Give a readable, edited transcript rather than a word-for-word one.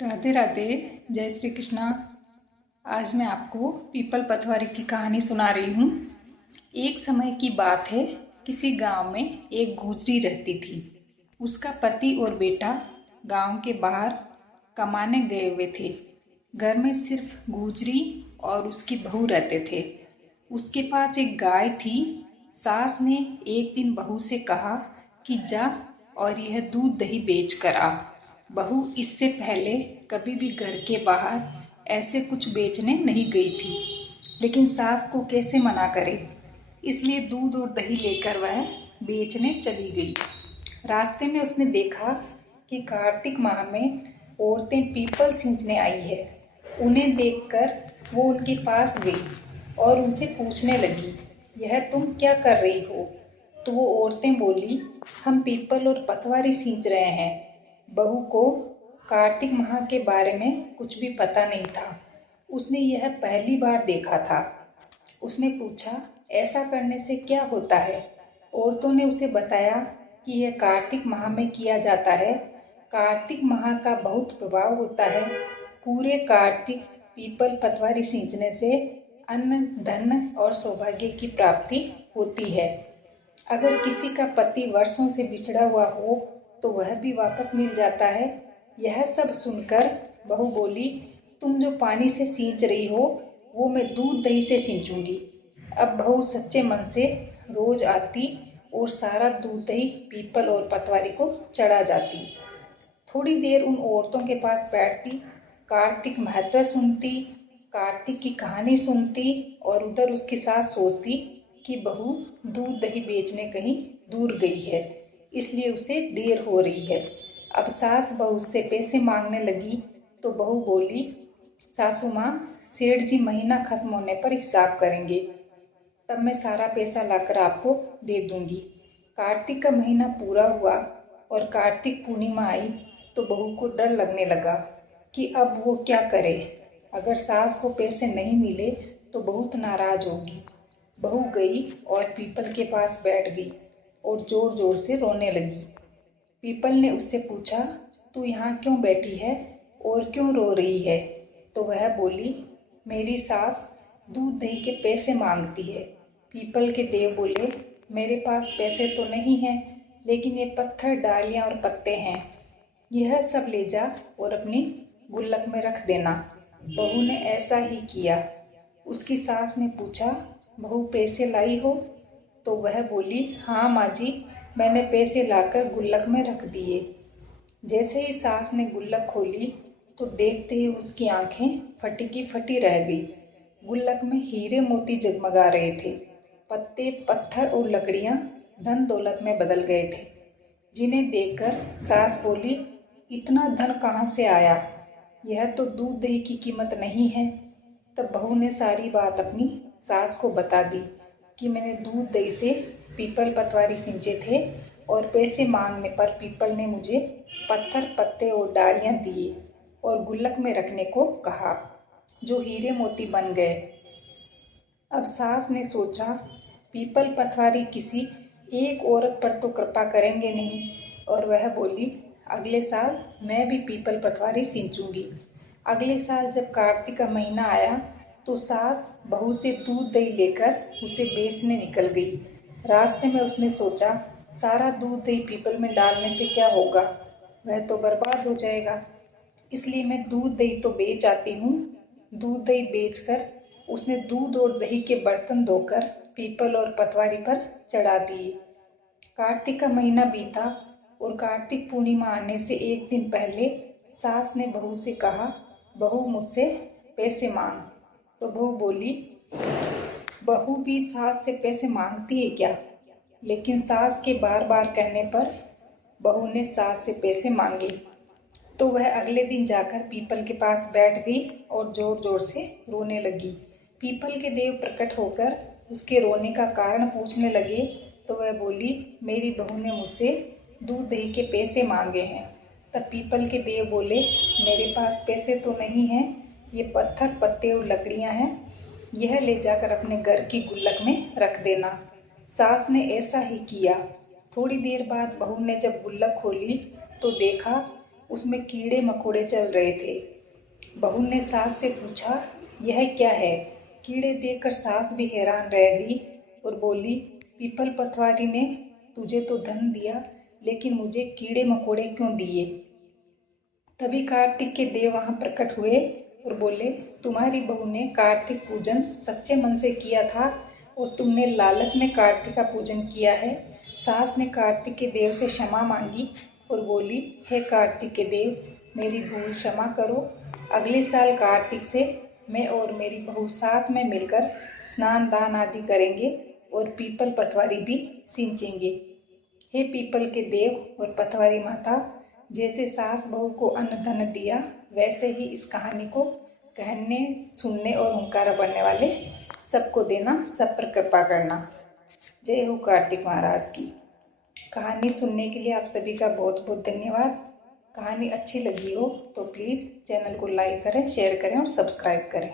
राधे राधे। जय श्री कृष्णा। आज मैं आपको पीपल पतवारी की कहानी सुना रही हूँ। एक समय की बात है, किसी गांव में एक गुजरी रहती थी। उसका पति और बेटा गांव के बाहर कमाने गए हुए थे। घर में सिर्फ गुजरी और उसकी बहू रहते थे। उसके पास एक गाय थी। सास ने एक दिन बहू से कहा कि जा और यह दूध दही बेच कर आ। बहू इससे पहले कभी भी घर के बाहर ऐसे कुछ बेचने नहीं गई थी, लेकिन सास को कैसे मना करे, इसलिए दूध और दही लेकर वह बेचने चली गई। रास्ते में उसने देखा कि कार्तिक माह में औरतें पीपल सींचने आई है। उन्हें देखकर वो उनके पास गई और उनसे पूछने लगी, यह तुम क्या कर रही हो? तो वो औरतें बोली, हम पीपल और पतवारी सींच रहे हैं। बहू को कार्तिक माह के बारे में कुछ भी पता नहीं था। उसने यह पहली बार देखा था। उसने पूछा, ऐसा करने से क्या होता है? औरतों ने उसे बताया कि यह कार्तिक माह में किया जाता है। कार्तिक माह का बहुत प्रभाव होता है। पूरे कार्तिक पीपल पतवारी सींचने से अन्न, धन और सौभाग्य की प्राप्ति होती है। अगर किसी का पति वर्षों से बिछड़ा हुआ हो तो वह भी वापस मिल जाता है। यह सब सुनकर बहू बोली, तुम जो पानी से सींच रही हो वो मैं दूध दही से सींचूंगी। अब बहू सच्चे मन से रोज आती और सारा दूध दही पीपल और पतवारी को चढ़ा जाती। थोड़ी देर उन औरतों के पास बैठती, कार्तिक महत्व सुनती, कार्तिक की कहानी सुनती और उधर उसकी सास सोचती कि बहू दूध दही बेचने कहीं दूर गई है, इसलिए उसे देर हो रही है। अब सास बहू से पैसे मांगने लगी तो बहू बोली, सासू माँ, सेठ जी महीना खत्म होने पर हिसाब करेंगे, तब मैं सारा पैसा लाकर आपको दे दूंगी। कार्तिक का महीना पूरा हुआ और कार्तिक पूर्णिमा आई तो बहू को डर लगने लगा कि अब वो क्या करे। अगर सास को पैसे नहीं मिले तो बहुत नाराज होगी। बहू गई और पीपल के पास बैठ गई और जोर जोर से रोने लगी। पीपल ने उससे पूछा, तू यहाँ क्यों बैठी है और क्यों रो रही है? तो वह बोली, मेरी सास दूध दही के पैसे मांगती है। पीपल के देव बोले, मेरे पास पैसे तो नहीं हैं, लेकिन ये पत्थर, डालियाँ और पत्ते हैं, यह सब ले जा और अपनी गुल्लक में रख देना। बहू ने ऐसा ही किया। उसकी सास ने पूछा, बहू पैसे लाई हो? तो वह बोली, हाँ माँ जी, मैंने पैसे लाकर गुल्लक में रख दिए। जैसे ही सास ने गुल्लक खोली तो देखते ही उसकी आंखें फटी की फटी रह गई। गुल्लक में हीरे मोती जगमगा रहे थे। पत्ते, पत्थर और लकड़ियां धन दौलत में बदल गए थे, जिन्हें देखकर सास बोली, इतना धन कहाँ से आया? यह तो दूध दही की कीमत नहीं है। तब बहू ने सारी बात अपनी सास को बता दी कि मैंने दूध दही से पीपल पतवारी सींचे थे और पैसे मांगने पर पीपल ने मुझे पत्थर, पत्ते और डालियां दिए और गुल्लक में रखने को कहा, जो हीरे मोती बन गए। अब सास ने सोचा, पीपल पतवारी किसी एक औरत पर तो कृपा करेंगे नहीं, और वह बोली, अगले साल मैं भी पीपल पतवारी सींचूंगी। अगले साल जब कार्तिक का महीना आया तो सास बहू से दूध दही लेकर उसे बेचने निकल गई। रास्ते में उसने सोचा, सारा दूध दही पीपल में डालने से क्या होगा, वह तो बर्बाद हो जाएगा, इसलिए मैं दूध दही तो बेच आती हूँ। दूध दही बेचकर उसने दूध और दही के बर्तन धोकर पीपल और पतवारी पर चढ़ा दिए। कार्तिक का महीना बीता और कार्तिक पूर्णिमा आने से एक दिन पहले सास ने बहू से कहा, बहू मुझसे पैसे मांग। तो बहू बोली, बहू भी सास से पैसे मांगती है क्या? लेकिन सास के बार बार कहने पर बहू ने सास से पैसे मांगे। तो वह अगले दिन जाकर पीपल के पास बैठ गई और जोर जोर से रोने लगी। पीपल के देव प्रकट होकर उसके रोने का कारण पूछने लगे तो वह बोली, मेरी बहू ने मुझसे दूध दही के पैसे मांगे हैं। तब पीपल के देव बोले, मेरे पास पैसे तो नहीं हैं, ये पत्थर, पत्ते और लकड़ियां हैं, यह ले जाकर अपने घर की गुल्लक में रख देना। सास ने ऐसा ही किया। थोड़ी देर बाद बहू ने जब गुल्लक खोली तो देखा उसमें कीड़े मकोड़े चल रहे थे। बहू ने सास से पूछा, यह क्या है? कीड़े देखकर सास भी हैरान रह गई और बोली, पीपल पतवारी ने तुझे तो धन दिया, लेकिन मुझे कीड़े मकोड़े क्यों दिए? तभी कार्तिक के देव वहां प्रकट हुए और बोले, तुम्हारी बहू ने कार्तिक पूजन सच्चे मन से किया था और तुमने लालच में कार्तिक का पूजन किया है। सास ने कार्तिक के देव से क्षमा मांगी और बोली, हे कार्तिक के देव, मेरी भूल क्षमा करो। अगले साल कार्तिक से मैं और मेरी बहू साथ में मिलकर स्नान दान आदि करेंगे और पीपल पतवारी भी सींचेंगे। हे पीपल के देव और पतवारी माता, जैसे सास बहू को अन्न धन दिया, वैसे ही इस कहानी को कहने, सुनने और हुंकारा बढ़ने वाले सबको देना, सब पर कृपा करना। जय हो कार्तिक महाराज की। कहानी सुनने के लिए आप सभी का बहुत बहुत धन्यवाद। कहानी अच्छी लगी हो तो प्लीज़ चैनल को लाइक करें, शेयर करें और सब्सक्राइब करें।